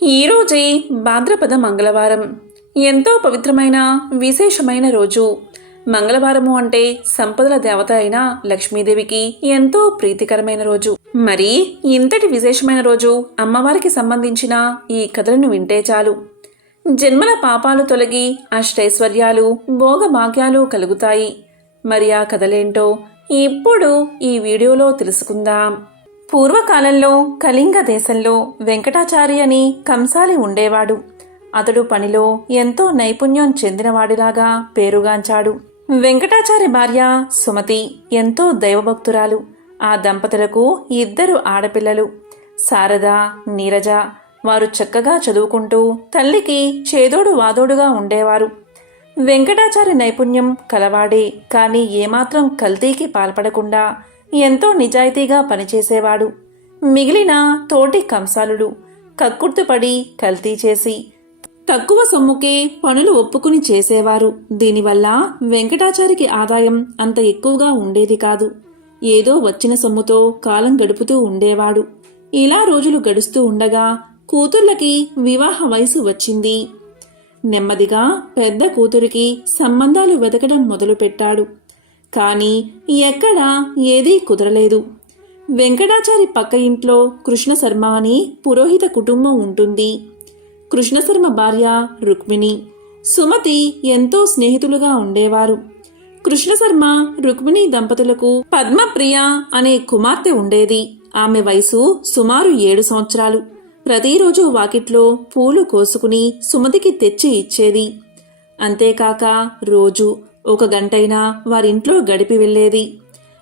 ఈరోజే భాద్రపద మంగళవారం. ఎంతో పవిత్రమైన విశేషమైన రోజు. మంగళవారము అంటే సంపదల దేవత అయిన లక్ష్మీదేవికి ఎంతో ప్రీతికరమైన రోజు. మరి ఇంతటి విశేషమైన రోజు అమ్మవారికి సంబంధించిన ఈ కథలను వింటే చాలు. జన్మల పాపాలు తొలగి అష్టైశ్వర్యాలు భోగభాగ్యాలు కలుగుతాయి. మరి ఆ కథలేంటో ఇప్పుడు ఈ వీడియోలో తెలుసుకుందాం. పూర్వకాలంలో కళింగ దేశంలో వెంకటాచారి అని కంసాలి ఉండేవాడు. అతడు పనిలో ఎంతో నైపుణ్యం చెందినవాడిలాగా పేరుగాంచాడు. వెంకటాచారి భార్య సుమతి ఎంతో దైవభక్తురాలు. ఆ దంపతులకు 2 ఆడపిల్లలు, శారద, నీరజ. వారు చక్కగా చదువుకుంటూ తల్లికి చేదోడు వాదోడుగా ఉండేవారు. వెంకటాచారి నైపుణ్యం కలవాడే, కానీ ఏమాత్రం కల్తీకి పాల్పడకుండా ఎంతో నిజాయితీగా పనిచేసేవాడు. మిగిలిన తోటి కంసాలులు కక్కుర్తుపడి కల్తీ చేసి తక్కువ సొమ్ముకే పనులు ఒప్పుకుని చేసేవారు. దీనివల్ల వెంకటాచారికి ఆదాయం అంత ఎక్కువగా ఉండేది కాదు. ఏదో వచ్చిన సొమ్ముతో కాలం గడుపుతూ ఉండేవాడు. ఇలా రోజులు గడుస్తూ ఉండగా కూతుర్లకి వివాహ వయసు వచ్చింది. నెమ్మదిగా పెద్ద కూతురికి సంబంధాలు వెతకడం మొదలుపెట్టాడు. కానీ ఎక్కడా ఏదీ కుదరలేదు. వెంకటాచారి పక్క ఇంట్లో కృష్ణశర్మ అని పురోహిత కుటుంబం ఉంటుంది. కృష్ణశర్మ భార్య రుక్మిణి, సుమతి ఎంతో స్నేహితులుగా ఉండేవారు. కృష్ణశర్మ రుక్మిణి దంపతులకు పద్మప్రియ అనే కుమార్తె ఉండేది. ఆమె వయసు సుమారు 7 సంవత్సరాలు. ప్రతిరోజు వాకిట్లో పూలు కోసుకుని సుమతికి తెచ్చి ఇచ్చేది. అంతేకాక రోజు 1 గంటైనా వారింట్లో గడిపి వెళ్లేది.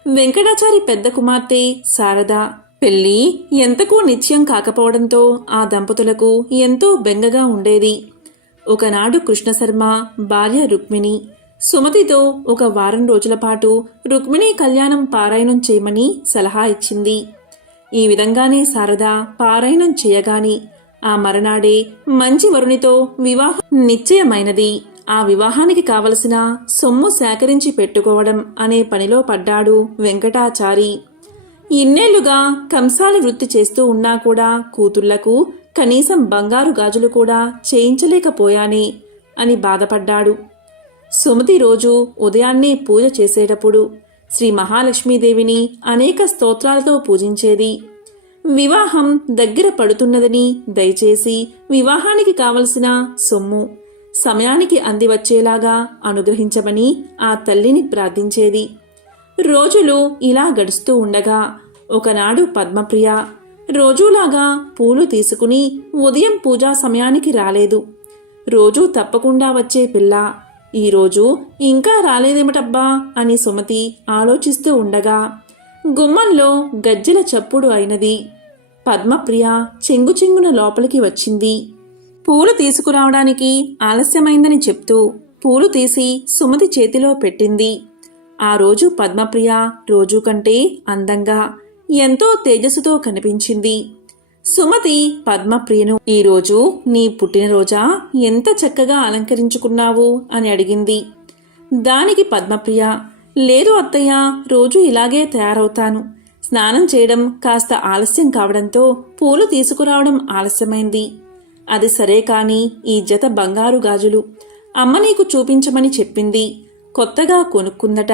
వెంకటాచారి పెద్ద కుమార్తె శారద పెళ్లి ఎంతకూ నిశ్చయం కాకపోవడంతో ఆ దంపతులకు ఎంతో బెంగగా ఉండేది. ఒకనాడు కృష్ణశర్మ భార్య రుక్మిణి సుమతితో 1 వారం రోజుల పాటు రుక్మిణి కళ్యాణం పారాయణం చేయమని సలహా ఇచ్చింది. ఈ విధంగానే శారద పారాయణం చేయగాని ఆ మరనాడే మంచి వరునితో వివాహం నిశ్చయమైనది. ఆ వివాహానికి కావలసిన సొమ్ము సేకరించి పెట్టుకోవడం అనే పనిలో పడ్డాడు వెంకటాచారి. ఇన్నేళ్లుగా కంసాలి వృత్తి చేస్తూ ఉన్నా కూడా కూతుళ్లకు కనీసం బంగారు గాజులు కూడా చేయించలేకపోయానే అని బాధపడ్డాడు. సుమతి రోజు ఉదయాన్నే పూజ చేసేటప్పుడు శ్రీ మహాలక్ష్మీదేవిని అనేక స్తోత్రాలతో పూజించేది. వివాహం దగ్గర పడుతున్నదని దయచేసి వివాహానికి కావలసిన సొమ్ము సమయానికి అందివచ్చేలాగా అనుగ్రహించమని ఆ తల్లిని ప్రార్థించేది. రోజులు ఇలా గడుస్తూ ఉండగా ఒకనాడు పద్మప్రియ రోజూలాగా పూలు తీసుకుని ఉదయం పూజా సమయానికి రాలేదు. రోజూ తప్పకుండా వచ్చే పిల్ల ఈరోజు ఇంకా రాలేదేమిటబ్బా అని సుమతి ఆలోచిస్తూ ఉండగా గుమ్మంలో గజ్జెల చప్పుడు అయినది. పద్మప్రియ చెంగుచెంగున లోపలికి వచ్చింది. పూలు తీసుకురావడానికి ఆలస్యమైందని చెప్తూ పూలు తీసి సుమతి చేతిలో పెట్టింది. ఆ రోజు పద్మప్రియ రోజు కంటే అందంగా ఎంతో తేజస్సుతో కనిపించింది. సుమతి పద్మప్రియను, ఈరోజు నీ పుట్టినరోజా, ఎంత చక్కగా అలంకరించుకున్నావు అని అడిగింది. దానికి పద్మప్రియ, లేదు అత్తయ్య, రోజు ఇలాగే తయారవుతాను. స్నానం చేయడం కాస్త ఆలస్యం కావడంతో పూలు తీసుకురావడం ఆలస్యమైంది. అది సరే కాని ఈ జత బంగారు గాజులు అమ్మ నీకు చూపించమని చెప్పింది. కొత్తగా కొనుక్కుందట,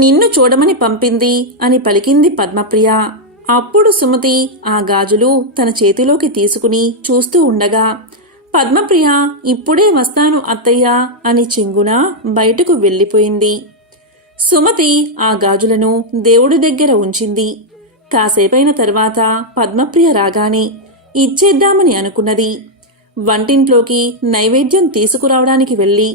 నిన్ను చూడమని పంపింది అని పలికింది పద్మప్రియ. అప్పుడు సుమతి ఆ గాజులు తన చేతిలోకి తీసుకుని చూస్తూ ఉండగా పద్మప్రియ ఇప్పుడే వస్తాను అత్తయ్య అని చెంగున బయటకు వెళ్ళిపోయింది. సుమతి ఆ గాజులను దేవుడి దగ్గర ఉంచింది. కాసేపైన తర్వాత పద్మప్రియ రాగానే ఇచ్చేద్దామని అనుకున్నది. వంటింట్లోకి నైవేద్యం తీసుకురావడానికి వెళ్ళి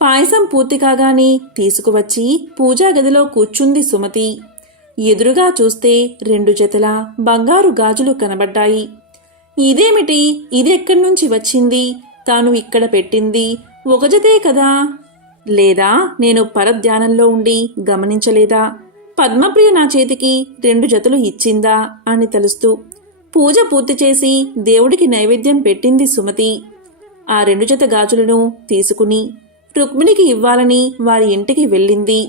పాయసం పూర్తి కాగానే తీసుకువచ్చి పూజా గదిలో కూర్చుంది సుమతి. ఎదురుగా చూస్తే 2 జతల బంగారు గాజులు కనబడ్డాయి. ఇదేమిటి, ఇదెక్కడ్నుంచి వచ్చింది? తాను ఇక్కడ పెట్టింది 1 జతే కదా? లేదా నేను పరధ్యానంలో ఉండి గమనించలేదా? పద్మప్రియ నా చేతికి 2 జతలు ఇచ్చిందా అని తలుస్తూ పూజ పూర్తి చేసి దేవుడికి నైవేద్యం పెట్టింది సుమతి. ఆ 2 జత గాజులను తీసుకుని రుక్మిణికి ఇవ్వాలని వారి ఇంటికి వెళ్ళింది.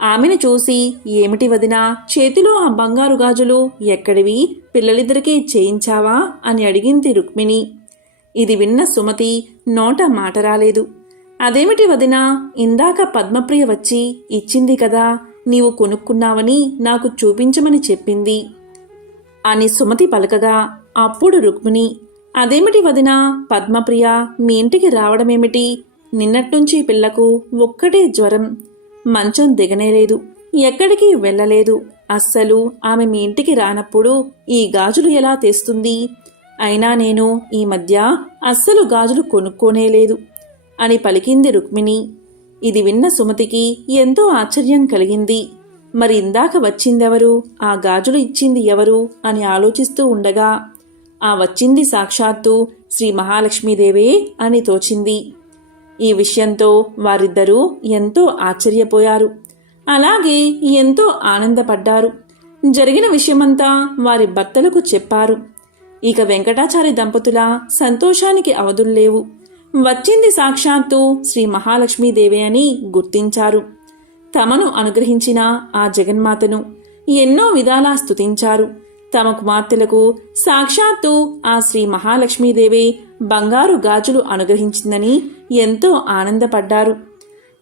ఆమెను చూసి, ఏమిటి వదినా, చేతిలో ఆ బంగారు గాజులు ఎక్కడివి? పిల్లలిద్దరికీ చేయించావా అని అడిగింది రుక్మిణి. ఇది విన్న సుమతి నోట మాట రాలేదు. అదేమిటి వదినా, ఇందాక పద్మప్రియ వచ్చి ఇచ్చింది కదా, నీవు కొనుక్కున్నావని నాకు చూపించమని చెప్పింది అని సుమతి పలకగా, అప్పుడు రుక్మిణి, అదేమిటి వదినా, పద్మప్రియ మీ ఇంటికి రావడమేమిటి? నిన్నట్నుంచి పిల్లకు ఒక్కటే జ్వరం, మంచం దిగనేలేదు, ఎక్కడికి వెళ్ళలేదు. అస్సలు ఆమె మీ ఇంటికి రానప్పుడు ఈ గాజులు ఎలా తెస్తుంది? అయినా నేను ఈ మధ్య అస్సలు గాజులు కొనుక్కోనేలేదు అని పలికింది రుక్మిణి. ఇది విన్న సుమతికి ఎంతో ఆశ్చర్యం కలిగింది. మరి ఇందాక వచ్చిందెవరు, ఆ గాజులు ఇచ్చింది ఎవరు అని ఆలోచిస్తూ ఉండగా, ఆ వచ్చింది సాక్షాత్తు శ్రీ మహాలక్ష్మీదేవే అని తోచింది. ఈ విషయంతో వారిద్దరూ ఎంతో ఆశ్చర్యపోయారు. అలాగే ఎంతో ఆనందపడ్డారు. జరిగిన విషయమంతా వారి భర్తలకు చెప్పారు. ఇక వెంకటాచారి దంపతుల సంతోషానికి అవధుల్లేవు. వచ్చింది సాక్షాత్తు శ్రీ మహాలక్ష్మీదేవి అని గుర్తించారు. తమను అనుగ్రహించిన ఆ జగన్మాతను ఎన్నో విధాలా స్తుతించారు. తమ కుమార్తెలకు సాక్షాత్తు ఆ శ్రీ మహాలక్ష్మీదేవి బంగారు గాజులు అనుగ్రహించిందని ఎంతో ఆనందపడ్డారు.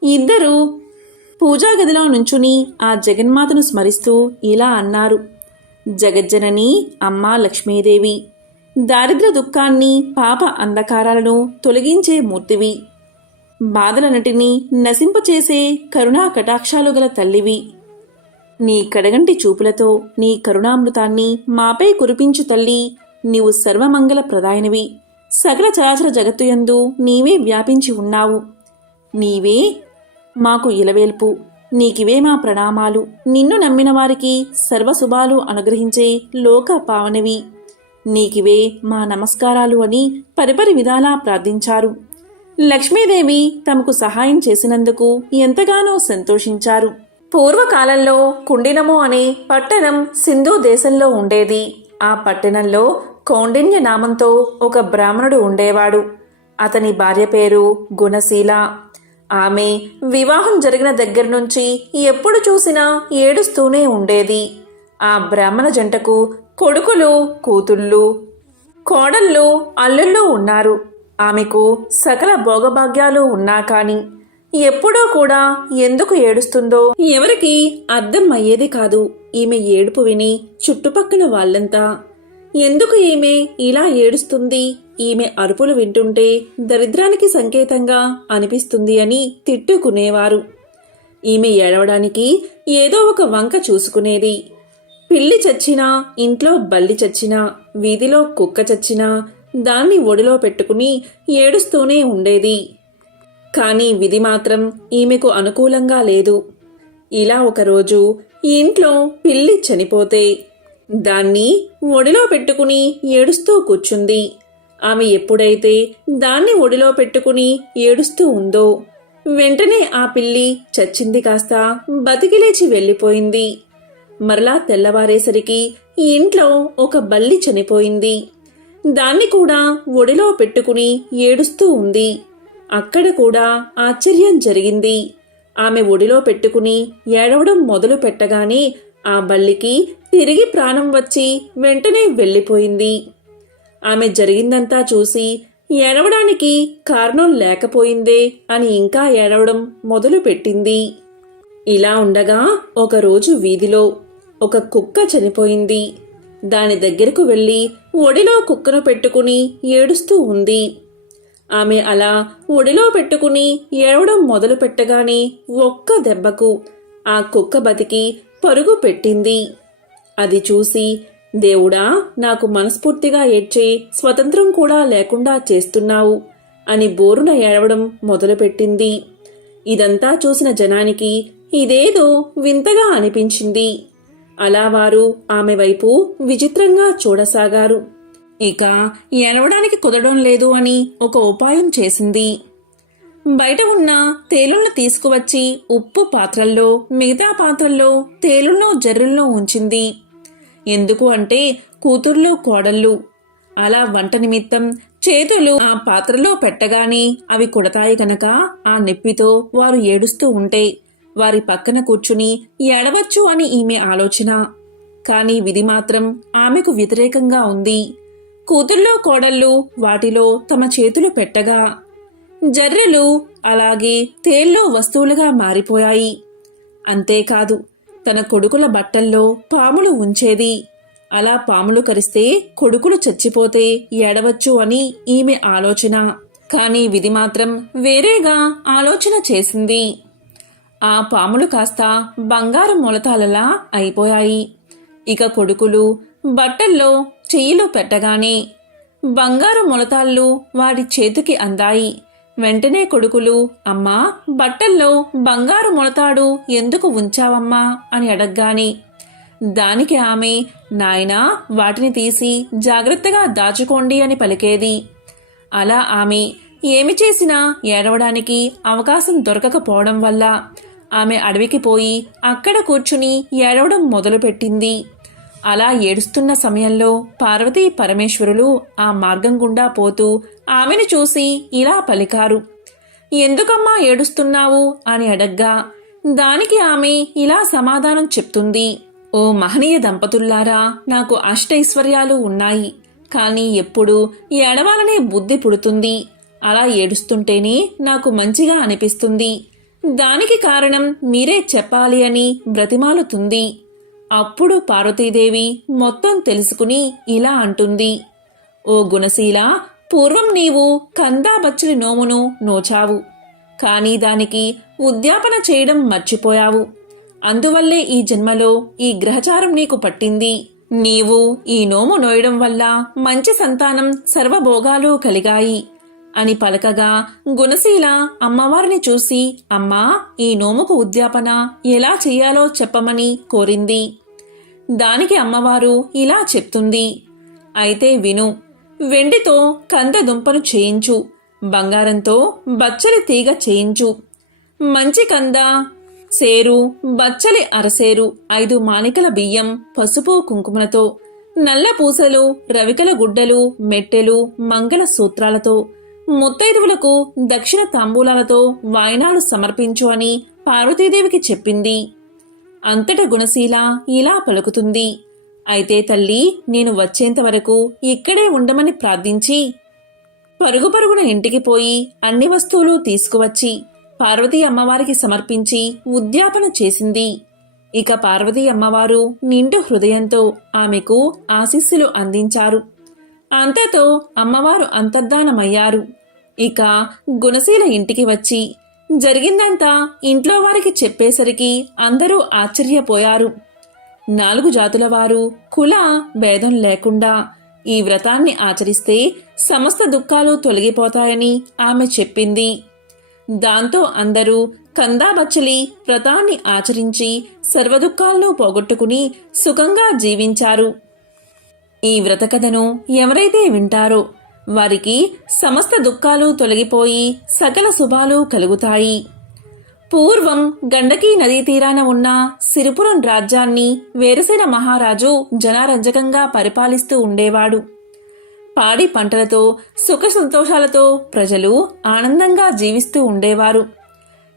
ఇద్దరూ పూజాగదిలో నుంచుని ఆ జగన్మాతను స్మరిస్తూ ఇలా అన్నారు. జగజ్జనని అమ్మా లక్ష్మీదేవి, దారిద్ర్య దుఃఖాన్ని పాప అంధకారాలను తొలగించే మూర్తివి, బాధలన్నిటినీ నశింపచేసే కరుణా కటాక్షాలు గల తల్లివి. నీ కడగంటి చూపులతో నీ కరుణామృతాన్ని మాపై కురిపించు తల్లి. నీవు సర్వమంగళ ప్రదాయనివి. సకల చరాచర జగత్తుయందు నీవే వ్యాపించి ఉన్నావు. నీవే మాకు ఇలవేల్పు. నీకివే మా ప్రణామాలు. నిన్ను నమ్మిన వారికి సర్వశుభాలు అనుగ్రహించే లోక పావనివి. నీకివే మా నమస్కారాలు అని పరిపరి విధాలా ప్రార్థించారు. లక్ష్మీదేవి తమకు సహాయం చేసినందుకు ఎంతగానో సంతోషించారు. పూర్వకాలంలో కుండినము అనే పట్టణం సింధు దేశంలో ఉండేది. ఆ పట్టణంలో కౌండిన్య నామంతో ఒక బ్రాహ్మణుడు ఉండేవాడు. అతని భార్య పేరు గుణశీల. ఆమె వివాహం జరిగిన దగ్గర నుంచి ఎప్పుడు చూసినా ఏడుస్తూనే ఉండేది. ఆ బ్రాహ్మణ జంటకు కొడుకులు, కూతుళ్ళు, కోడళ్ళు, అల్లుళ్ళు ఉన్నారు. ఆమెకు సకల భోగభాగ్యాలు ఉన్నా కాని ఎప్పుడూ కూడా ఎందుకు ఏడుస్తుందో ఎవరికి అర్థం అయ్యేది కాదు. ఈమె ఏడుపు విని చుట్టుపక్కల వాళ్ళంతా ఎందుకు ఈమె ఇలా ఏడుస్తుంది, ఈమె అరుపులు వింటుంటే దరిద్రానికి సంకేతంగా అనిపిస్తుంది అని తిట్టుకునేవారు. ఈమె ఏడవడానికి ఏదో ఒక వంక చూసుకునేది. పిల్లి చచ్చినా, ఇంట్లో బల్లి చచ్చినా, వీధిలో కుక్క చచ్చినా దాన్ని ఒడిలో పెట్టుకుని ఏడుస్తూనే ఉండేది. కానీ విధి మాత్రం ఈమెకు అనుకూలంగా లేదు. ఇలా ఒకరోజు ఇంట్లో పిల్లి చనిపోతే దాన్ని ఒడిలో పెట్టుకుని ఏడుస్తూ కూర్చుంది. ఆమె ఎప్పుడైతే దాన్ని ఒడిలో పెట్టుకుని ఏడుస్తూ ఉందో వెంటనే ఆ పిల్లి చచ్చింది కాస్త బతికిలేచి వెళ్ళిపోయింది. మరలా తెల్లవారేసరికి ఇంట్లో ఒక బల్లి చనిపోయింది. దాన్ని కూడా ఒడిలో పెట్టుకుని ఏడుస్తూ ఉంది. అక్కడ కూడా ఆశ్చర్యం జరిగింది. ఆమె ఒడిలో పెట్టుకుని ఏడవడం మొదలు పెట్టగానే ఆ బల్లికి తిరిగి ప్రాణం వచ్చి వెంటనే వెళ్ళిపోయింది. ఆమె జరిగిందంతా చూసి ఏడవడానికి కారణం లేకపోయిందే అని ఇంకా ఏడవడం మొదలు పెట్టింది. ఇలా ఉండగా ఒకరోజు వీధిలో ఒక కుక్క చనిపోయింది. దాని దగ్గరకు వెళ్ళి ఒడిలో కుక్కను పెట్టుకుని ఏడుస్తూ ఉంది. ఆమె అలా ఒడిలో పెట్టుకుని ఏడవడం మొదలు పెట్టగానే ఒక్క దెబ్బకు ఆ కుక్క బతికి పరుగు పెట్టింది. అది చూసి, దేవుడా, నాకు మనస్ఫూర్తిగా ఏడ్చే స్వతంత్రం కూడా లేకుండా చేస్తున్నావు అని బోరున ఏడవడం మొదలుపెట్టింది. ఇదంతా చూసిన జనానికి ఇదేదో వింతగా అనిపించింది. అలా వారు ఆమె వైపు విచిత్రంగా చూడసాగారు. ఇక ఏడవడానికి కుదరడం లేదు అని ఒక ఉపాయం చేసింది. బయట ఉన్న తేలులను తీసుకువచ్చి ఉప్పు పాత్రల్లో, మిగతా పాత్రల్లో తేలులను జర్రులను ఉంచింది. ఎందుకు అంటే కూతుర్లు, కోడళ్ళు అలా వంట నిమిత్తం చేతులు ఆ పాత్రలో పెట్టగానే అవి కుడతాయి గనక ఆ నొప్పితో వారు ఏడుస్తూ ఉంటే వారి పక్కన కూర్చుని ఏడవచ్చు అని ఈమె ఆలోచన. కానీ విధి మాత్రం ఆమెకు వ్యతిరేకంగా ఉంది. కూతుళ్ళో కోడళ్ళు వాటిలో తమ చేతులు పెట్టగా జర్రెలు అలాగే తేల్లో వస్తువులుగా మారిపోయాయి. అంతేకాదు తన కొడుకుల బట్టల్లో పాములు ఉంచేది. అలా పాములు కరిస్తే కొడుకులు చచ్చిపోతే ఏడవచ్చు అని ఈమె ఆలోచన. కానీ విధి మాత్రం వేరేగా ఆలోచన చేసింది. ఆ పాములు కాస్త బంగారు మొలతాలలా అయిపోయాయి. ఇక కొడుకులు బట్టల్లో చెయ్యిలో పెట్టగానే బంగారు మొలతాళ్ళు వాడి చేతికి అందాయి. వెంటనే కొడుకులు, అమ్మా, బట్టల్లో బంగారు మొలతాడు ఎందుకు ఉంచావమ్మా అని అడగ్గానే దానికి ఆమె, నాయనా, వాటిని తీసి జాగ్రత్తగా దాచుకోండి అని పలికేది. అలా ఆమె ఏమి చేసినా ఏడవడానికి అవకాశం దొరకకపోవడం వల్ల ఆమె అడవికి పోయి అక్కడ కూర్చుని ఏడవడం మొదలుపెట్టింది. అలా ఏడుస్తున్న సమయంలో పార్వతీ పరమేశ్వరులు ఆ మార్గం గుండా పోతూ ఆమెను చూసి ఇలా పలికారు. ఎందుకమ్మా ఏడుస్తున్నావు అని అడగ్గా దానికి ఆమె ఇలా సమాధానం చెప్తుంది. ఓ మహనీయ దంపతుల్లారా, నాకు అష్టైశ్వర్యాలు ఉన్నాయి, కానీ ఎప్పుడు ఏడవాలనే బుద్ధి పుడుతుంది. అలా ఏడుస్తుంటేనే నాకు మంచిగా అనిపిస్తుంది. దానికి కారణం మీరే చెప్పాలి అని బ్రతిమాలుతుంది. అప్పుడు పార్వతీదేవి మొత్తం తెలుసుకుని ఇలా అంటుంది. ఓ గుణశీల, పూర్వం నీవు కందాబచ్చలి నోమును నోచావు, కానీ దానికి ఉద్యాపన చేయడం మర్చిపోయావు. అందువల్లే ఈ జన్మలో ఈ గ్రహచారం నీకు పట్టింది. నీవు ఈ నోము నోయడం వల్ల మంచి సంతానం సర్వభోగాలు కలిగాయి అని పలకగా గుణశీల అమ్మవారిని చూసి, అమ్మా, ఈ నోముకు ఉద్యాపన ఎలా చెయ్యాలో చెప్పమని కోరింది. దానికి అమ్మవారు ఇలా చెప్తుంది. అయితే విను. వెండితో కంద దుంపను చేయించు, బంగారంతో బచ్చలి తీగ చేయించు, మంచి కంద సేరు, బచ్చలి అరసేరు, 5 మానికల బియ్యం, పసుపు కుంకుమలతో, నల్ల పూసలు, రవికల గుడ్డలు, మెట్టెలు, మంగళ సూత్రాలతో, ముత్తైదువులకు దక్షిణ తాంబూలాలతో వాయనాలు సమర్పించు అని పార్వతీదేవికి చెప్పింది. అంతట గుణశీల ఇలా పలుకుతుంది. అయితే తల్లి, నేను వచ్చేంత వరకు ఇక్కడే ఉండమని ప్రార్థించి పరుగు పరుగున ఇంటికి పోయి అన్ని వస్తువులు తీసుకువచ్చి పార్వతీ అమ్మవారికి సమర్పించి ఉద్యాపన చేసింది. ఇక పార్వతీ అమ్మవారు నిండు హృదయంతో ఆమెకు ఆశీస్సులు అందించారు. అంతతో అమ్మవారు అంతర్ధానమయ్యారు. ఇక గుణశీల ఇంటికి వచ్చి జరిగిందంతా ఇంట్లో వారికి చెప్పేసరికి అందరూ ఆశ్చర్యపోయారు. 4 జాతుల వారు కుల భేదం లేకుండా ఈ వ్రతాన్ని ఆచరిస్తే సమస్త దుఃఖాలు తొలగిపోతాయని ఆమె చెప్పింది. దాంతో అందరూ కందాబచ్చలి వ్రతాన్ని ఆచరించి సర్వదుఃఖాలను పోగొట్టుకుని సుఖంగా జీవించారు. ఈ వ్రతకథను ఎవరైతే వింటారో వారికి సమస్త దుఃఖాలు తొలగిపోయి సకల శుభాలు కలుగుతాయి. పూర్వం గండకీ నదీ తీరాన ఉన్న సిరిపురం రాజ్యాన్ని వేరసేన మహారాజు జనారంజకంగా పరిపాలిస్తూ ఉండేవాడు. పాడి పంటలతో సుఖ సంతోషాలతో ప్రజలు ఆనందంగా జీవిస్తూ ఉండేవారు.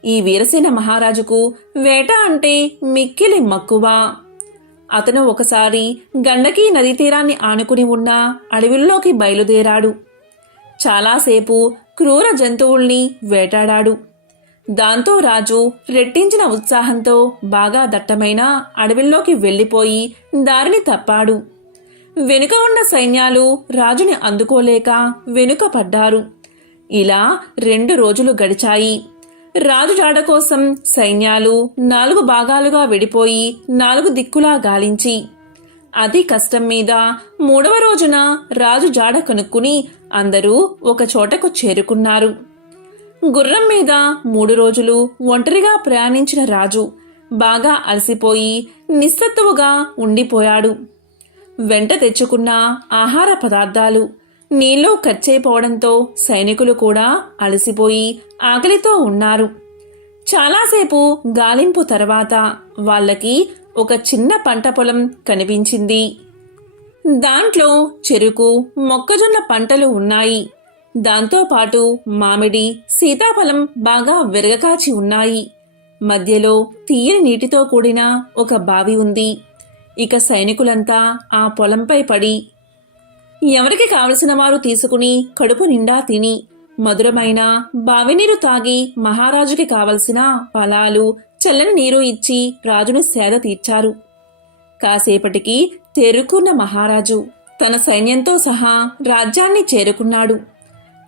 ఈ వీరసేన మహారాజుకు వేట అంటే మిక్కిలి మక్కువ. అతను ఒకసారి గండకీ నదీ తీరాన్ని ఆనుకుని ఉన్న అడవిలోకి బయలుదేరాడు. చాలాసేపు క్రూర జంతువుల్ని వేటాడాడు. దాంతో రాజు రెట్టించిన ఉత్సాహంతో బాగా దట్టమైన అడవిలోకి వెళ్లిపోయి దారిని తప్పాడు. వెనుక ఉన్న సైన్యాలు రాజుని అందుకోలేక వెనుక పడ్డారు. ఇలా 2 రోజులు గడిచాయి. రాజు జాడ కోసం సైన్యాలు 4 భాగాలుగా విడిపోయి 4 దిక్కులా గాలించి అతి కష్టం మీద 3వ రోజున రాజు జాడ కనుక్కుని అందరూ ఒక చోటకు చేరుకున్నారు. గుర్రం మీద 3 రోజులు ఒంటరిగా ప్రయాణించిన రాజు బాగా అలసిపోయి నిస్సత్తువుగా ఉండిపోయాడు. వెంట తెచ్చుకున్న ఆహార పదార్థాలు నీళ్లు ఖర్చయిపోవడంతో సైనికులు కూడా అలసిపోయి ఆకలితో ఉన్నారు. చాలాసేపు గాలింపు తర్వాత వాళ్ళకి ఒక చిన్న పంట పొలం కనిపించింది. దాంట్లో చెరుకు, మొక్కజొన్న పంటలు ఉన్నాయి. దాంతోపాటు మామిడి, సీతాఫలం బాగా విరగకాచి ఉన్నాయి. మధ్యలో తీయని నీటితో కూడిన ఒక బావి ఉంది. ఇక సైనికులంతా ఆ పొలంపై పడి ఎవరికి కావలసిన వారు తీసుకుని కడుపు నిండా తిని మధురమైన బావినీరు తాగి మహారాజుకి కావలసిన ఫలాలు చల్లని నీరు ఇచ్చి రాజును సేద తీర్చారు. కాసేపటికి తేరుకున్న మహారాజు తన సైన్యంతో సహా రాజ్యాన్ని చేరుకున్నాడు.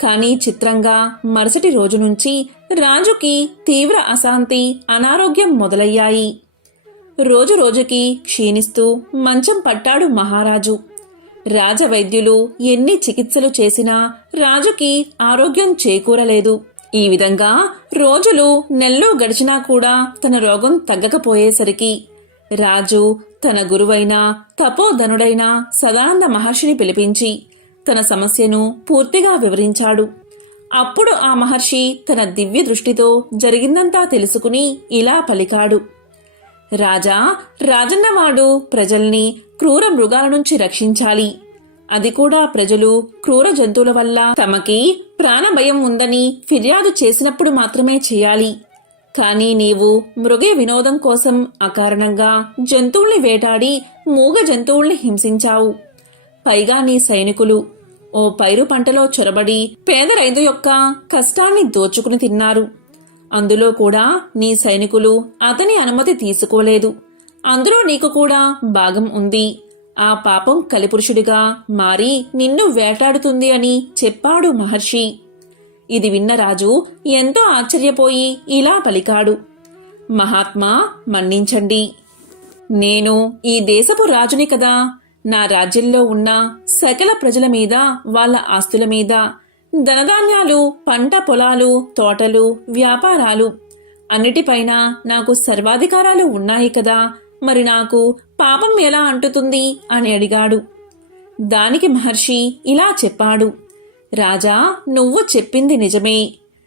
కానీ చిత్రంగా మరుసటి రోజు నుంచి రాజుకి తీవ్ర అశాంతి, అనారోగ్యం మొదలయ్యాయి. రోజు రోజుకి క్షీణిస్తూ మంచం పట్టాడు మహారాజు. రాజవైద్యులు ఎన్ని చికిత్సలు చేసినా రాజుకి ఆరోగ్యం చేకూరలేదు. ఈ విధంగా రోజులు నెలలు గడిచినా కూడా తన రోగం తగ్గకపోయేసరికి రాజు తన గురువైన తపోధనుడైన సదానంద మహర్షిని పిలిపించి తన సమస్యను పూర్తిగా వివరించాడు. అప్పుడు ఆ మహర్షి తన దివ్య దృష్టితో జరిగిందంతా తెలుసుకుని ఇలా పలికాడు. రాజా, రాజన్నవాడు ప్రజల్ని క్రూర మృగాల నుంచి రక్షించాలి. అది కూడా ప్రజలు క్రూర జంతువుల వల్ల తమకి ప్రాణభయం ఉందని ఫిర్యాదు చేసినప్పుడు మాత్రమే చేయాలి. కానీ నీవు మృగ వినోదం కోసం అకారణంగా జంతువుల్ని వేటాడి మూగ జంతువుల్ని హింసించావు. పైగా నీ సైనికులు ఓ పైరు పంటలో చొరబడి పేద రైతు యొక్క కష్టాన్ని దోచుకుని తిన్నారు. అందులో కూడా నీ సైనికులు అతని అనుమతి తీసుకోలేదు. అందులో నీకు కూడా భాగం ఉంది. ఆ పాపం కలిపురుషుడిగా మారి నిన్ను వేటాడుతుంది అని చెప్పాడు మహర్షి. ఇది విన్న రాజు ఎంతో ఆశ్చర్యపోయి ఇలా పలికాడు. మహాత్మా, మన్నించండి. నేను ఈ దేశపు రాజుని కదా. నా రాజ్యంలో ఉన్న సకల ప్రజల మీద, వాళ్ళ ఆస్తుల మీద, ధనధాన్యాలు, పంట పొలాలు, తోటలు, వ్యాపారాలు అన్నిటిపైన నాకు సర్వాధికారాలు ఉన్నాయి కదా. మరి నాకు పాపం ఎలా అంటుతుంది అని అడిగాడు. దానికి మహర్షి ఇలా చెప్పాడు. రాజా, నువ్వు చెప్పింది నిజమే.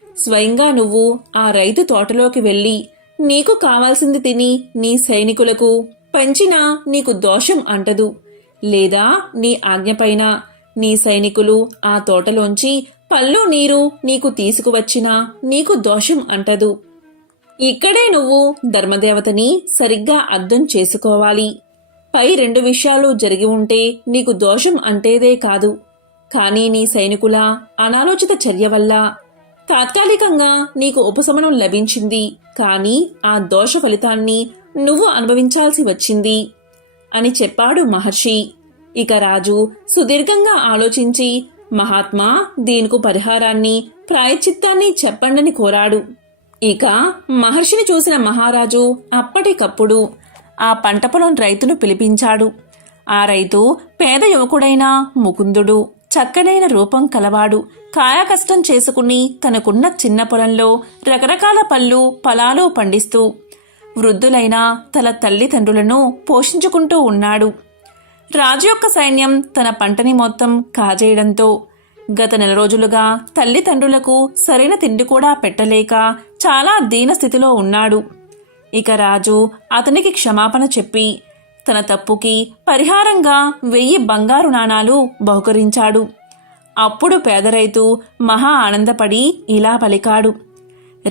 స్వయంగా నువ్వు ఆ రైతు తోటలోకి వెళ్ళి నీకు కావాల్సింది తిని నీ సైనికులకు పంచినా నీకు దోషం అంటదు. లేదా నీ ఆజ్ఞపైన నీ సైనికులు ఆ తోటలోంచి పళ్ళు నీరు నీకు తీసుకువచ్చినా నీకు దోషం అంటదు. ఇక్కడే నువ్వు ధర్మదేవతని సరిగ్గా అర్థం చేసుకోవాలి. పై రెండు విషయాలు జరిగి ఉంటే నీకు దోషం అంటేదే కాదు. కానీ నీ సైనికుల అనాలోచిత చర్య వల్ల తాత్కాలికంగా నీకు ఉపశమనం లభించింది. కానీ ఆ దోష ఫలితాన్ని నువ్వు అనుభవించాల్సి వచ్చింది అని చెప్పాడు మహర్షి. ఇక రాజు సుదీర్ఘంగా ఆలోచించి, మహాత్మా, దీనికి పరిహారాన్ని, ప్రాయశ్చిత్తాన్ని చెప్పండని కోరాడు. ఇక మహర్షిని చూసిన మహారాజు అప్పటికప్పుడు ఆ పంట పొలం రైతును పిలిపించాడు. ఆ రైతు పేద యువకుడైన ముకుందుడు. చక్కనైన రూపం కలవాడు. కాయకష్టం చేసుకుని తనకున్న చిన్న పొలంలో రకరకాల పళ్ళు, ఫలాలు పండిస్తూ వృద్ధులైన తన తల్లిదండ్రులను పోషించుకుంటూ ఉన్నాడు. రాజు యొక్క సైన్యం తన పంటని మొత్తం కాజేయడంతో గత నెల రోజులుగా తల్లిదండ్రులకు సరైన తిండి కూడా పెట్టలేక చాలా దీనస్థితిలో ఉన్నాడు. ఇక రాజు అతనికి క్షమాపణ చెప్పి తన తప్పుకి పరిహారంగా 1000 బంగారు నాణాలు బహుకరించాడు. అప్పుడు పేద రైతు మహా ఆనందపడి ఇలా పలికాడు.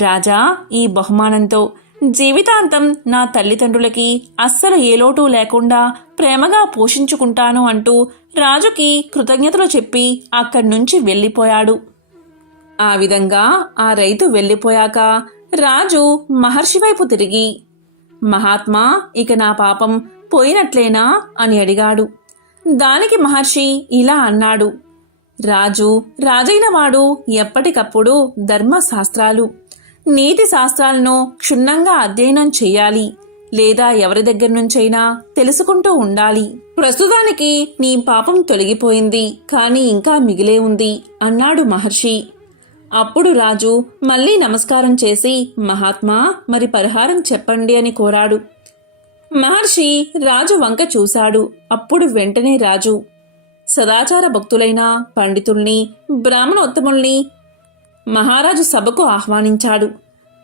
రాజా, ఈ బహుమానంతో జీవితాంతం నా తల్లిదండ్రులకి అస్సలు ఏ లోటు లేకుండా ప్రేమగా పోషించుకుంటాను అంటూ రాజుకి కృతజ్ఞతలు చెప్పి అక్కడి నుంచి వెళ్ళిపోయాడు. ఆ విధంగా ఆ రైతు వెళ్ళిపోయాక రాజు మహర్షి వైపు తిరిగి, మహాత్మా, ఇక నా పాపం పోయినట్లేనా అని అడిగాడు. దానికి మహర్షి ఇలా అన్నాడు. రాజైన వాడు ఎప్పటికప్పుడు ధర్మశాస్త్రాలు, నీతి శాస్త్రాలను క్షుణ్ణంగా అధ్యయనం చెయ్యాలి. లేదా ఎవరి దగ్గర నుంచైనా తెలుసుకుంటూ ఉండాలి. ప్రస్తుతానికి నీ పాపం తొలగిపోయింది, కానీ ఇంకా మిగిలే ఉంది అన్నాడు మహర్షి. అప్పుడు రాజు మళ్లీ నమస్కారం చేసి, మహాత్మా, మరి పరిహారం చెప్పండి అని కోరాడు. మహర్షి రాజు వంక చూశాడు. అప్పుడు వెంటనే రాజు సదాచార భక్తులైన పండితుల్ని, బ్రాహ్మణోత్తముల్ని మహారాజు సభకు ఆహ్వానించాడు.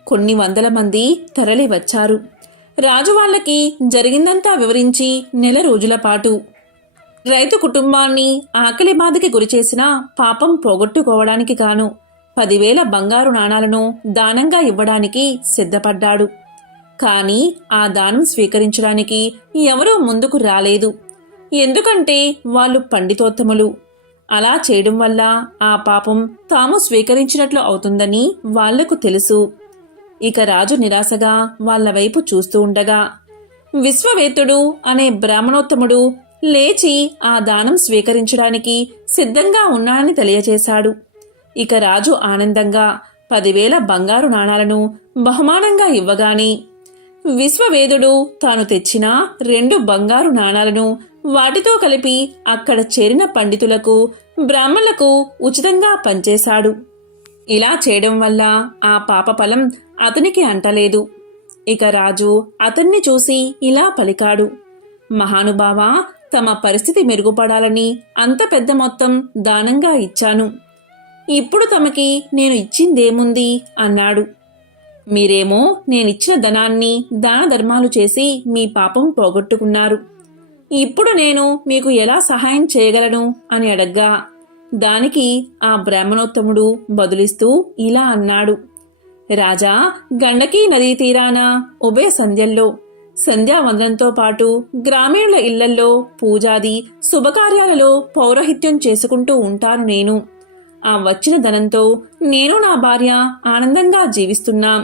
కొన్ని వందల మంది తరలి వచ్చారు. రాజు వాళ్ళకి జరిగిందంతా వివరించి నెల రోజుల పాటు రైతు కుటుంబాన్ని ఆకలి బాధకి గురిచేసిన పాపం పోగొట్టుకోవడానికి గాను 10,000 బంగారు నాణాలను దానంగా ఇవ్వడానికి సిద్ధపడ్డాడు. కానీ ఆ దానం స్వీకరించడానికి ఎవరూ ముందుకు రాలేదు. ఎందుకంటే వాళ్ళు పండితోత్తములు. అలా చేయడం వల్ల ఆ పాపం తాము స్వీకరించినట్లు అవుతుందని వాళ్లకు తెలుసు. ఇక రాజు నిరాశగా వాళ్ల వైపు చూస్తూ ఉండగా విశ్వవేత్తుడు అనే బ్రాహ్మణోత్తముడు లేచి ఆ దానం స్వీకరించడానికి సిద్ధంగా ఉన్నానని తెలియచేశాడు. ఇక రాజు ఆనందంగా 10,000 బంగారు నాణాలను బహుమానంగా ఇవ్వగాని విశ్వవేదుడు తాను తెచ్చిన 2 బంగారు నాణాలను వాటితో కలిపి అక్కడ చేరిన పండితులకు, బ్రాహ్మణులకు ఉచితంగా పంచేశాడు. ఇలా చేయడం వల్ల ఆ పాపఫలం అతనికి అంటలేదు. ఇక రాజు అతన్ని చూసి ఇలా పలికాడు, మహానుభావా, తమ పరిస్థితి మెరుగుపడాలని అంత పెద్ద మొత్తం దానంగా ఇచ్చాను. ఇప్పుడు తమకి నేను ఇచ్చిందేముంది అన్నాడు. మీరేమో నేనిచ్చిన ధనాన్ని దాన ధర్మాలు చేసి మీ పాపం పోగొట్టుకున్నారు. ఇప్పుడు నేను మీకు ఎలా సహాయం చేయగలను అని అడగ్గా దానికి ఆ బ్రాహ్మణోత్తముడు బదులిస్తూ ఇలా అన్నాడు, రాజా, గండకీ నదీ తీరాన ఉభయ సంధ్యల్లో సంధ్యావందనంతో పాటు గ్రామీణుల ఇళ్లల్లో పూజాది శుభకార్యాలలో పౌరహిత్యం చేసుకుంటూ ఉంటాను నేను. ఆ వచ్చిన ధనంతో నేను నా భార్య ఆనందంగా జీవిస్తున్నాం.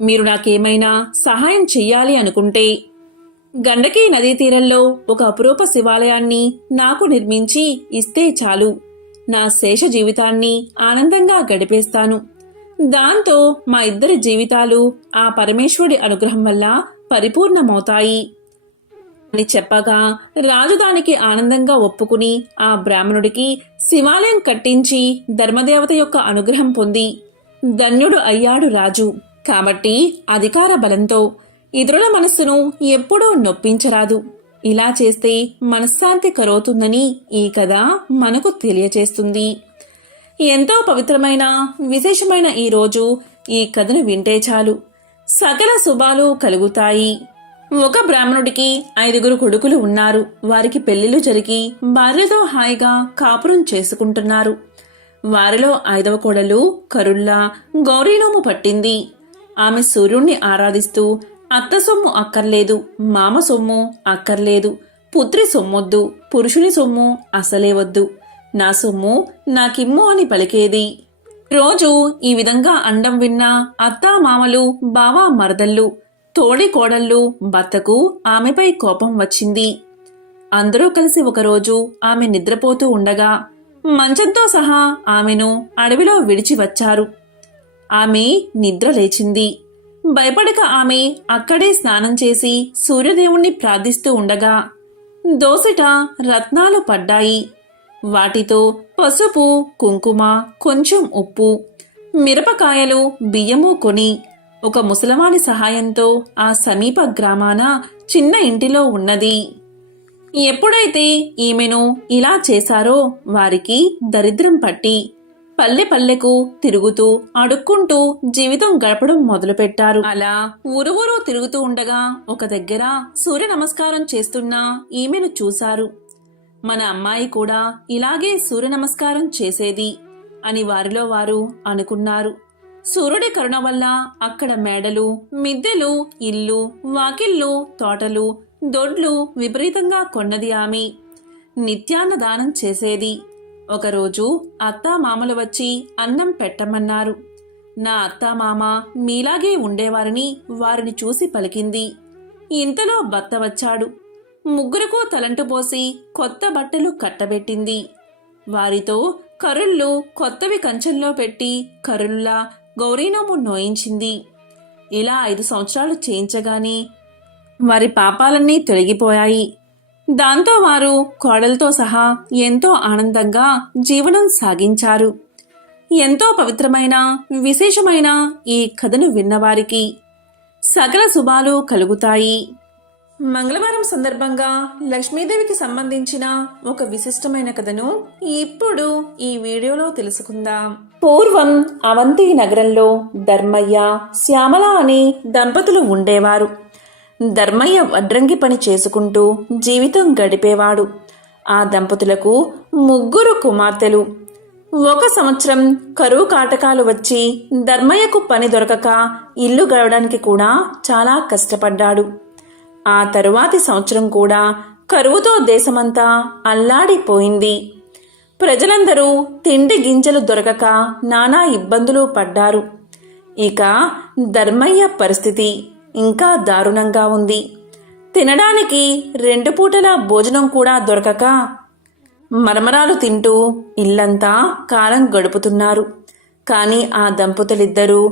మీరు నాకేమైనా సహాయం చెయ్యాలి అనుకుంటే గండకీ నదీ తీరంలో ఒక అపురూప శివాలయాన్ని నాకు నిర్మించి ఇస్తే చాలు. నా శేష జీవితాన్ని ఆనందంగా గడిపేస్తాను. దాంతో మా ఇద్దరి జీవితాలు ఆ పరమేశ్వరుడి అనుగ్రహం వల్ల పరిపూర్ణమవుతాయి అని చెప్పగా రాజు దానికి ఆనందంగా ఒప్పుకుని ఆ బ్రాహ్మణుడికి శివాలయం కట్టించి ధర్మదేవత యొక్క అనుగ్రహం పొంది ధన్యుడు అయ్యాడు రాజు. కాబట్టి అధికార బలంతో ఇతరుల మనస్సును ఎప్పుడూ నొప్పించరాదు. ఇలా చేస్తే మనశ్శాంతి కరవుతుందని ఈ కథ మనకు తెలియచేస్తుంది. ఎంతో పవిత్రమైన విశేషమైన ఈ రోజు ఈ కథను వింటే చాలు సకల శుభాలు కలుగుతాయి. ఒక బ్రాహ్మణుడికి 5 కొడుకులు ఉన్నారు. వారికి పెళ్లిళ్లు జరిగి భార్యతో హాయిగా కాపురం చేసుకుంటున్నారు. వారిలో 5వ కోడలు కరుల్లా గౌరీనోము పట్టింది. ఆమె సూర్యుణ్ణి ఆరాధిస్తూ అత్త సొమ్ము అక్కర్లేదు, మామ సొమ్ము అక్కర్లేదు, పుత్రి సొమ్మొద్దు, పురుషుని సొమ్ము అసలే వద్దు, నా సొమ్ము నాకిమ్ము అని పలికేది. రోజు ఈ విధంగా అండం విన్న అత్తా మామలు, బావా మరదళ్ళు, తోడి కోడళ్ళు భర్తకు ఆమెపై కోపం వచ్చింది. అందరూ కలిసి ఒకరోజు ఆమె నిద్రపోతూ ఉండగా మంచంతో సహా ఆమెను అడవిలో విడిచి వచ్చారు. ఆమె నిద్ర లేచింది. భయపడక ఆమె అక్కడే స్నానం చేసి సూర్యదేవుణ్ణి ప్రార్థిస్తూ ఉండగా దోసిట రత్నాలు పడ్డాయి. వాటితో పసుపు, కుంకుమ, కొంచెం ఉప్పు, మిరపకాయలు, బియ్యము కొని ఒక ముసలవాని సహాయంతో ఆ సమీప గ్రామాన చిన్న ఇంటిలో ఉన్నది. ఎప్పుడైతే ఈమెను ఇలా చేశారో వారికి దరిద్రం పట్టి పల్లె పల్లెకు తిరుగుతూ అడుక్కుంటూ జీవితం గడపడం మొదలుపెట్టారు. అలా ఊరు తిరుగుతూ ఉండగా ఒక దగ్గర సూర్య నమస్కారం చేస్తున్న ఈమెను చూశారు. మన అమ్మాయి కూడా ఇలాగే సూర్య నమస్కారం చేసేది అని వారిలో వారు అనుకున్నారు. సూర్యుడి కరుణ వల్ల అక్కడ మేడలు, మిద్దెలు, ఇల్లు, వాకిళ్ళు, తోటలు, దొడ్లు విపరీతంగా కొన్నది ఆమె. నిత్యాన్నదానం చేసేది. ఒకరోజు అత్తామామలు వచ్చి అన్నం పెట్టమన్నారు. నా అత్తామామ మీలాగే ఉండేవారని వారిని చూసి పలికింది. ఇంతలో భర్త వచ్చాడు. ముగ్గురుకు తలంటు పోసి కొత్త బట్టలు కట్టబెట్టింది. వారితో కరుళ్ళు కొత్తవి కంచెంలో పెట్టి కరుళ్ళ గౌరీనోము నోయించింది. ఇలా 5 సంవత్సరాలు చేయించగానే వారి పాపాలన్నీ తొలగిపోయాయి. దాంతో వారు కోడలతో సహా ఎంతో ఆనందంగా జీవనం సాగించారు. ఎంతో పవిత్రమైన విశేషమైన ఈ కథను విన్నవారికి సకల శుభాలు కలుగుతాయి. మంగళవారం సందర్భంగా లక్ష్మీదేవికి సంబంధించిన ఒక విశిష్టమైన కథను ఇప్పుడు ఈ వీడియోలో తెలుసుకుందాం. పూర్వం అవంతి నగరంలో ధర్మయ్య, శ్యామల అనే దంపతులు ఉండేవారు. ధర్మయ్య వడ్రంగి పని చేసుకుంటూ జీవితం గడిపేవాడు. ఆ దంపతులకు 3 కుమార్తెలు. ఒక సంవత్సరం కరువు కాటకాలు వచ్చి ధర్మయ్యకు పని దొరకక ఇల్లు గడవడానికి కూడా చాలా కష్టపడ్డాడు. ఆ తరువాతి సంవత్సరం కూడా కరువుతో దేశమంతా అల్లాడిపోయింది. ప్రజలందరూ తిండి గింజలు దొరకక నానా ఇబ్బందులు పడ్డారు. ఇక ధర్మయ్య పరిస్థితి ఇంకా దారుణంగా ఉంది. తినడానికి 2 పూటల భోజనం కూడా దొరకక మరమరాలు తింటూ ఇల్లంతా కాలం గడుపుతున్నారు. కానీ ఆ దంపతులిద్దరూ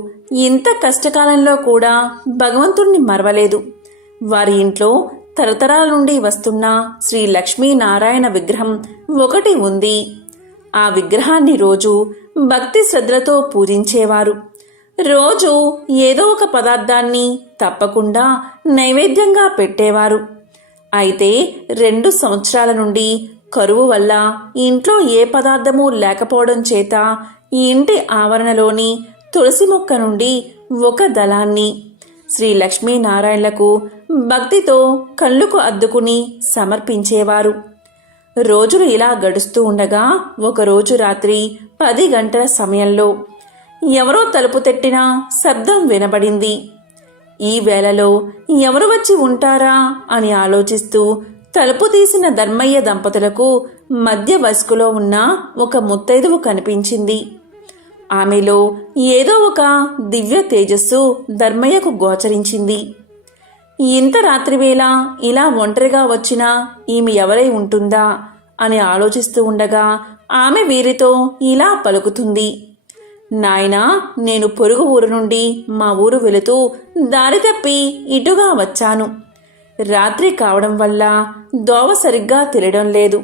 ఇంత కష్టకాలంలో కూడా భగవంతుణ్ణి మరవలేదు. వారి ఇంట్లో తరతరాల నుండి వస్తున్న శ్రీ లక్ష్మీనారాయణ విగ్రహం ఒకటి ఉంది. ఆ విగ్రహాన్ని రోజు భక్తి శ్రద్ధలతో పూజించేవారు. రోజు ఏదో ఒక పదార్థాన్ని తప్పకుండా నైవేద్యంగా పెట్టేవారు. అయితే 2 సంవత్సరాల నుండి కరువు వల్ల ఇంట్లో ఏ పదార్థమూ లేకపోవడం చేత ఈ ఇంటి ఆవరణలోని తులసి మొక్క నుండి ఒక దళాన్ని శ్రీ లక్ష్మీనారాయణలకు భక్తితో కళ్ళుకు అద్దుకుని సమర్పించేవారు. రోజులు ఇలా గడుస్తూ ఉండగా ఒకరోజు రాత్రి 10 గంటల సమయంలో ఎవరో తలుపు తట్టిన శబ్దం వినబడింది. ఈ వేళలో ఎవరు వచ్చి ఉంటారా అని ఆలోచిస్తూ తలుపు తీసిన ధర్మయ్య దంపతులకు మధ్య వయస్కులో ఉన్న ఒక ముత్తైదువు కనిపించింది. ఆమెలో ఏదో ఒక దివ్య తేజస్సు ధర్మయ్యకు గోచరించింది. ఇంత రాత్రివేళ ఇలా ఒంటరిగా వచ్చిన ఈమె ఎవరై ఉంటుందా అని ఆలోచిస్తూ ఉండగా ఆమె వీరితో ఇలా పలుకుతుంది. నాయనా, నేను పొరుగు ఊరు నుండి మా ఊరు వెళుతూ దారి తప్పి ఇటుగా వచ్చాను. రాత్రి కావడం వల్ల దోవ సరిగ్గా తెలియడం లేదు.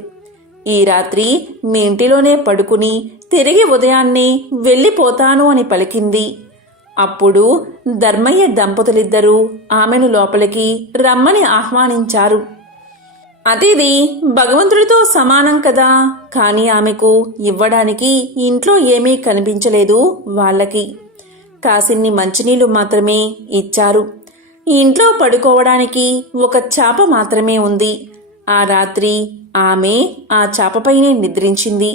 ఈ రాత్రి మీ ఇంటిలోనే పడుకుని తిరిగి ఉదయాన్నే వెళ్ళిపోతాను అని పలికింది. అప్పుడు ధర్మయ్య దంపతులిద్దరూ ఆమెను లోపలికి రమ్మని ఆహ్వానించారు. అతిథి భగవంతుడితో సమానం కదా, కానీ ఆమెకు ఇవ్వడానికి ఇంట్లో ఏమీ కనిపించలేదు. వాళ్ళకి కాసిన్ని మంచినీళ్లు మాత్రమే ఇచ్చారు. ఇంట్లో పడుకోవడానికి ఒక చాప మాత్రమే ఉంది. ఆ రాత్రి ఆమె ఆ చాపపైనే నిద్రించింది.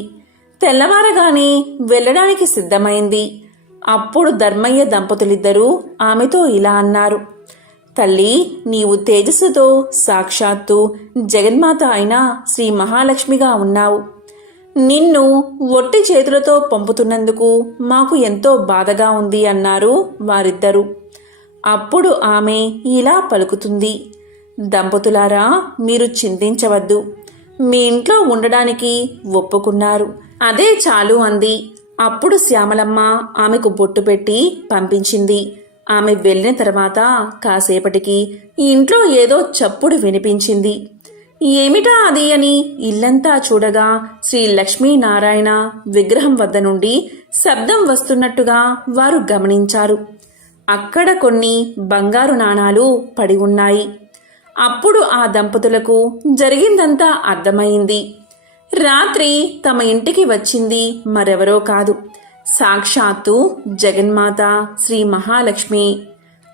తెల్లవారగానే వెళ్ళడానికి సిద్ధమైంది. అప్పుడు ధర్మయ్య దంపతులిద్దరూ ఆమెతో ఇలా అన్నారు. తల్లి, నీవు తేజస్సుతో సాక్షాత్తు జగన్మాత అయిన శ్రీ మహాలక్ష్మిగా ఉన్నావు. నిన్ను ఒట్టి చేతులతో పంపుతున్నందుకు మాకు ఎంతో బాధగా ఉంది అన్నారు వారిద్దరూ. అప్పుడు ఆమె ఇలా పలుకుతుంది. దంపతులారా, మీరు చింతించవద్దు. మీ ఇంట్లో ఉండడానికి ఒప్పుకున్నారు, అదే చాలు అంది. అప్పుడు శ్యామలమ్మ ఆమెకు బొట్టు పెట్టి పంపించింది. ఆమె వెళ్ళిన తర్వాత కాసేపటికి ఇంట్లో ఏదో చప్పుడు వినిపించింది. ఏమిటా అది అని ఇల్లంతా చూడగా శ్రీ లక్ష్మీనారాయణ విగ్రహం వద్ద నుండి శబ్దం వస్తున్నట్టుగా వారు గమనించారు. అక్కడ కొన్ని బంగారు నాణాలు పడి ఉన్నాయి. అప్పుడు ఆ దంపతులకు జరిగిందంతా అర్థమైంది. రాత్రి తమ ఇంటికి వచ్చింది మరెవరో కాదు, సాక్షాత్తు జగన్మాత శ్రీ మహాలక్ష్మి.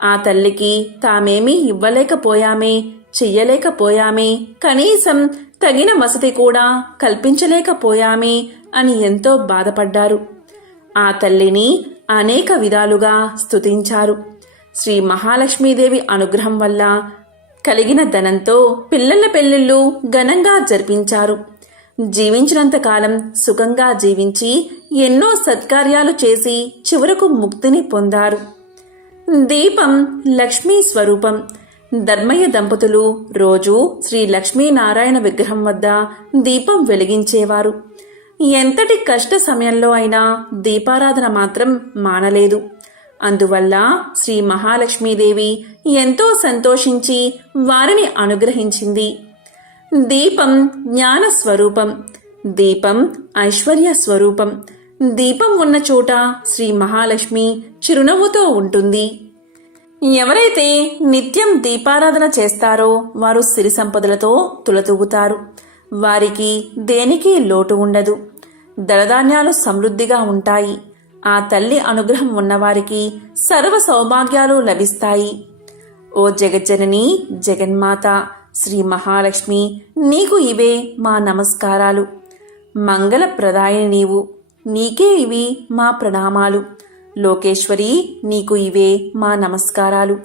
ఆ తల్లికి తామేమీ ఇవ్వలేకపోయామే, చెయ్యలేకపోయామే, కనీసం తగిన వసతి కూడా కల్పించలేకపోయామే అని ఎంతో బాధపడ్డారు. ఆ తల్లిని అనేక విధాలుగా స్తుతించారు. శ్రీ మహాలక్ష్మీదేవి అనుగ్రహం వల్ల కలిగిన ధనంతో పిల్లల పెళ్లిళ్ళు ఘనంగా జరిపించారు. జీవించినంతకాలం సుఖంగా జీవించి ఎన్నో సత్కార్యాలు చేసి చివరకు ముక్తిని పొందారు. దీపం లక్ష్మీ స్వరూపం. ధర్మయ్య దంపతులు రోజు శ్రీ లక్ష్మీనారాయణ విగ్రహం వద్ద దీపం వెలిగించేవారు. ఎంతటి కష్ట సమయంలో అయినా దీపారాధన మాత్రం మానలేదు. అందువల్ల శ్రీ మహాలక్ష్మీదేవి ఎంతో సంతోషించి వారిని అనుగ్రహించింది. దీపం జ్ఞాన స్వరూపం, దీపం ఐశ్వర్య స్వరూపం. దీపం ఉన్న చోట శ్రీ మహాలక్ష్మి చిరునవ్వుతో ఉంటుంది. ఎవరైతే నిత్యం దీపారాధన చేస్తారో వారు సిరి సంపదలతో తులతూగుతారు. వారికి దేనికి లోటు ఉండదు. ధనధాన్యాలు సమృద్ధిగా ఉంటాయి. ఆ తల్లి అనుగ్రహం ఉన్నవారికి సర్వ సౌభాగ్యాలు లభిస్తాయి. ఓ జగజ్జనని జగన్మాత శ్రీ మహాలక్ష్మి, నీకు ఇవే మా నమస్కారాలు. మంగళప్రదాయని నీవు, నీకే ఇవి మా ప్రణామాలు. లోకేశ్వరి, నీకు ఇవే మా నమస్కారాలు.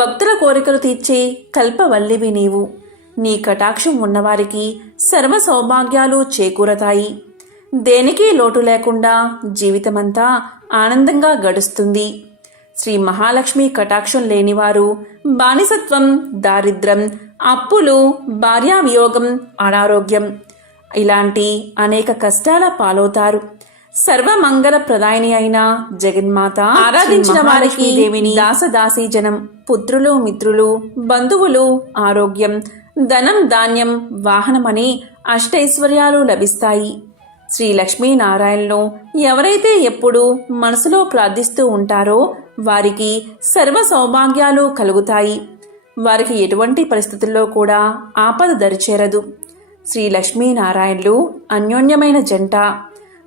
భక్తుల కోరికలు తీర్చే కల్పవల్లివి నీవు. నీ కటాక్షం ఉన్నవారికి సర్వ సౌభాగ్యాలు చేకూరతాయి. దేనికి లోటు లేకుండా జీవితమంతా ఆనందంగా గడుస్తుంది. శ్రీ మహాలక్ష్మి కటాక్షం లేనివారు బానిసత్వం, దారిద్ర్యం, అప్పులు, భార్యావియోగం, అనారోగ్యం ఇలాంటి అనేక కష్టాల పాలవుతారు. సర్వమంగళ ప్రదాయిని అయిన జగన్మాత ఆరాధించిన వారికి దేవిని దాసదాసీ జనం, పుత్రులు, మిత్రులు, బంధువులు, ఆరోగ్యం, ధనం, ధాన్యం, వాహనమని అష్టైశ్వర్యాలు లభిస్తాయి. శ్రీ లక్ష్మీనారాయణను ఎవరైతే ఎప్పుడు మనసులో ప్రార్థిస్తూ ఉంటారో వారికి సర్వ సౌభాగ్యాలు కలుగుతాయి. వారికి ఎటువంటి పరిస్థితుల్లో కూడా ఆపద దరిచేరదు. శ్రీ లక్ష్మీనారాయణులు అన్యోన్యమైన జంట.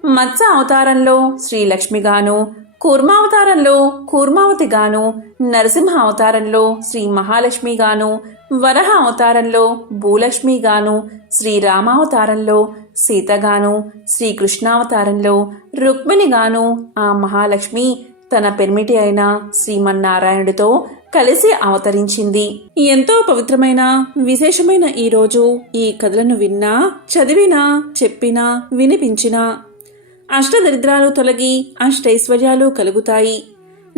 మత్స్య అవతారంలో శ్రీలక్ష్మిగాను, కూర్మావతారంలో కూర్మావతిగాను, నరసింహ అవతారంలో శ్రీ మహాలక్ష్మిగాను, వరహ అవతారంలో భూలక్ష్మిగాను, శ్రీరామావతారంలో సీతగాను, శ్రీకృష్ణావతారంలో రుక్మిణిగాను ఆ మహాలక్ష్మి తన పెర్మిటి అయిన శ్రీమన్నారాయణుడితో కలిసి అవతరించింది. ఎంతో పవిత్రమైన విశేషమైన ఈరోజు ఈ కథలను విన్నా, చదివినా, చెప్పినా, వినిపించినా అష్టదరిద్రాలు తొలగి అష్టైశ్వర్యాలు కలుగుతాయి.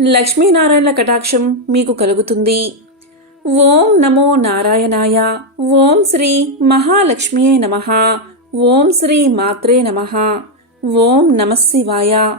లక్ష్మీనారాయణల కటాక్షం మీకు కలుగుతుంది. ఓం నమో నారాయణాయ. ఓం శ్రీ మహాలక్ష్మియే నమః. ఓం శ్రీ మాత్రే నమః. ఓం నమః శివాయ.